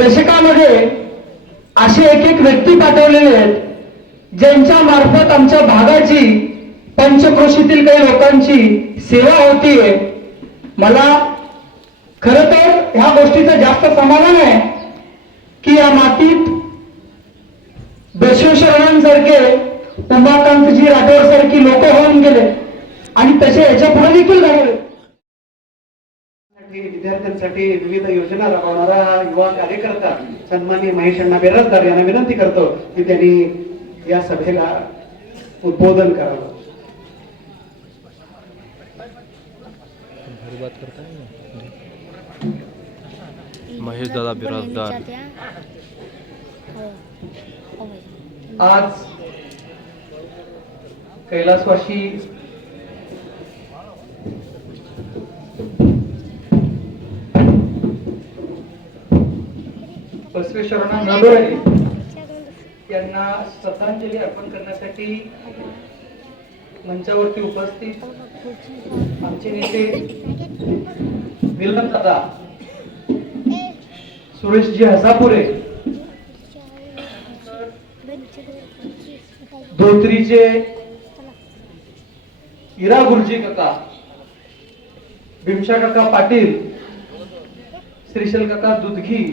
दशकामध्ये असे एक एक व्यक्ती पाठवलेले आहेत ज्यांच्या मार्फत आमच्या भागाची पंचक्रोशीतील काही लोकांची सेवा होतीये. मला खर तर ह्या गोष्टीचं जास्त समाधान आहे की या मातीत दशोशरणांसारखे उमाकांतजी राठोड सारखी लोक होऊन गेले. आणि तसे याच्यापुढे देखील घडले विद्यार्थ्यांसाठी विविध योजना राबवणारा युवा कार्यकर्ता सन्माननीय महेश अण्णा बेरजदार यांना विनंती करतो की त्यांनी या सभेला उद्बोधन करावं. महेश दादा बिराजदार आज बसवे शरणा नडोळे यांना श्रद्धांजली अर्पण करण्यासाठी मंचावरती उपस्थित आमचे नेते विल्लन दादा सुरेशजी हसापुरे धोत्रीचे इरा गुरुजी काका भीमशा काका पाटील श्रीशल काका दुधगी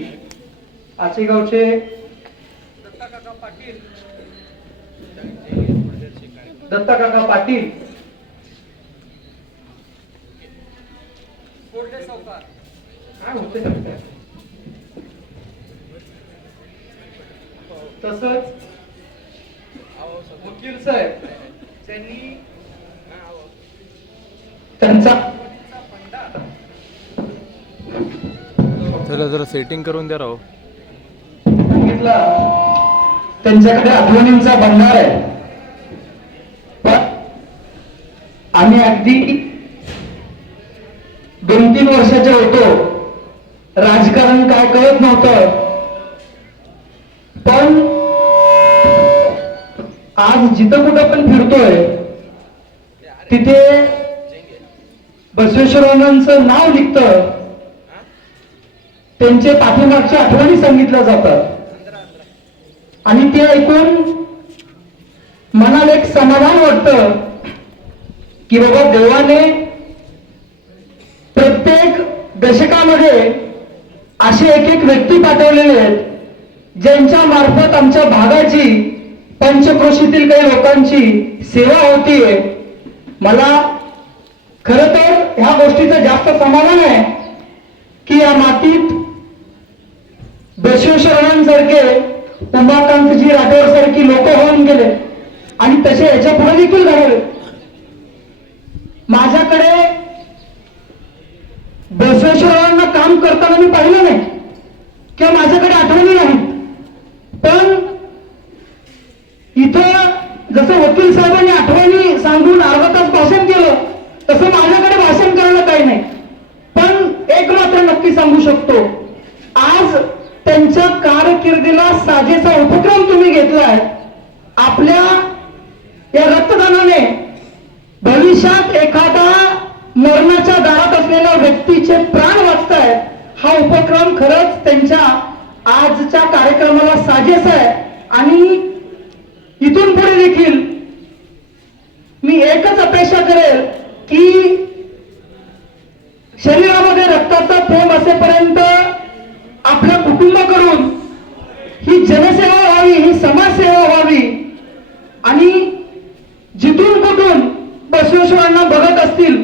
आचेगावचे दत्ता काका पाटील. दत्ता काका पाटील सावकार. काय होते? तसंच वकील साहेब त्यांनी त्यांचा त्याला जरा सेटिंग करून द्या राव. सांगितलं त्यांच्याकडे आठवणींचा भंडार आहे. पण आम्ही अगदी दोन तीन वर्षाचे होतो. राजकारण काय कळत नव्हतं. पण आज जिथं कुठं पण फिरतोय तिथे बसवेश्वरांचं नाव निघतं. त्यांचे पाठीमागच्या आठवणी सांगितल्या जातात. आणि ते ऐकून मनाला एक समाधान वाटतं की बाबा देवाने प्रत्येक दशकामध्ये असे एक एक व्यक्ती पाठवलेले आहेत ज्यांच्या मार्फत आमच्या भागाची पंचक्रोशीतील काही लोकांची सेवा होतीये. मला खर तर ह्या गोष्टीचं जास्त समाधान आहे की या मातीत दशोशरणांसारखे उमाकांतजी राठोड सारखी लोक होऊन गेले. आणि तसे याच्यापुढे देखील राहिले. माझ्याकडे बसवेश्वरांना काम करताना मी पाहिलं नाही. किंवा माझ्याकडे आठवणी नाही पण इथं जसं वकील साहेबांनी आठवणी सांगून अर्धा तास भाषण केलं तसं माझ्याकडे भाषण करायला काही नाही पण एक मात्र नक्की सांगू शकतो आज त्यांच्या कारकिर्दीला उपक्रम तुम्ही घेतलाय. आपल्या या रक्तदानाने भविष्यात एखादा मरणाच्या दारात असलेल्या व्यक्तीचे प्राण वाचतायत हा उपक्रम खरंच त्यांच्या आजच्या कार्यक्रमाला साजेस आहे. आणि इथून पुढे देखील मी एकच अपेक्षा करेल की शरीरामध्ये रक्ताचा थेंब असेपर्यंत आपल्या कुटुंबाकडून ही जनसेवा व्हावी ही समाजसेवा व्हावी आणि जिथून कुठून बसवेश्वरांना बघत असतील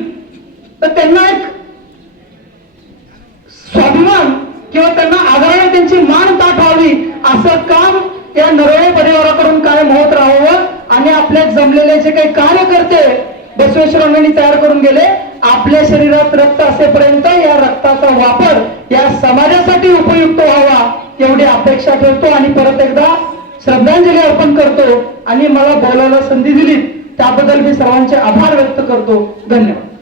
तर त्यांना एक स्वाभिमान किंवा त्यांना आदराने त्यांची मान ताट व्हावी असं काम या नरवणे परिवाराकडून कायम होत राहावं आणि आपल्या जमलेले जे काही कार्यकर्ते बसवेश्वरांनी तयार करून गेले आपल्या शरीरात रक्त असेपर्यंत या रक्ताचा वापर या समाजासाठी उपयुक्त व्हावा एवढी अपेक्षा ठेवतो आणि परत एकदा श्रद्धांजली अर्पण करतो. आणि मला बोलायला संधी दिली त्याबद्दल मी सर्वांचे आभार व्यक्त करतो. धन्यवाद.